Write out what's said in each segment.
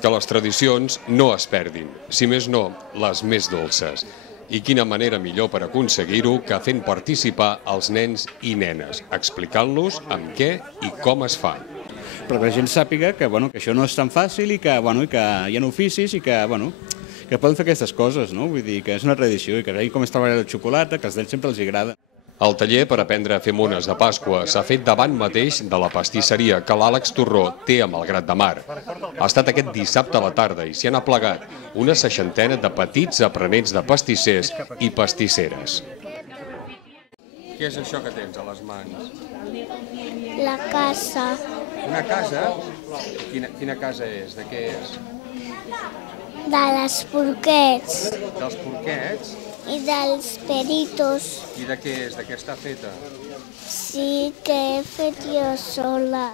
Que les tradicions no es perdin, si més no, les més dolces. I quina manera millor per aconseguir-ho que fent participar els nens i nenes, explicant-los amb què i com es fa. Però que la gent sàpiga que això no és tan fàcil i que hi ha oficis i que poden fer aquestes coses, no? Vull dir que és una tradició i que veiem com es treballa la xocolata, que als nens sempre els agrada. El taller per aprendre a fer mones de Pasqua s'ha fet davant mateix de la pastisseria que l'Àlex Torró té a Malgrat de Mar. Ha estat aquest dissabte a la tarda i s'hi han aplegat una 60ena de petits aprenents de pastissers i pastisseres. Què és això que tens a les mans? La casa. Una casa? Quina casa és? De què és? De les porquets Dels porquets? i dels peritos. I de què és? De què està feta? Sí, que he fet jo sola.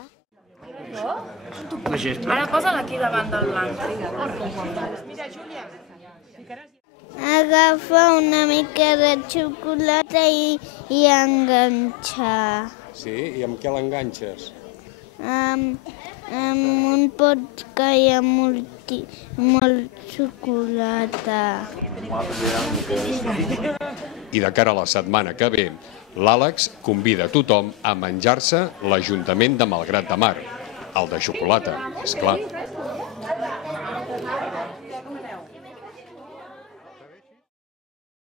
Ara posa'l aquí davant del blanc. Agafa una mica de xocolata i enganxar. Sí? I amb què l'enganxes? Amb un pot que hi ha molt xocolata. I de cara a la setmana que ve, l'Àlex convida tothom a menjar-se l'Ajuntament de Malgrat de Mar, el de xocolata, és clar.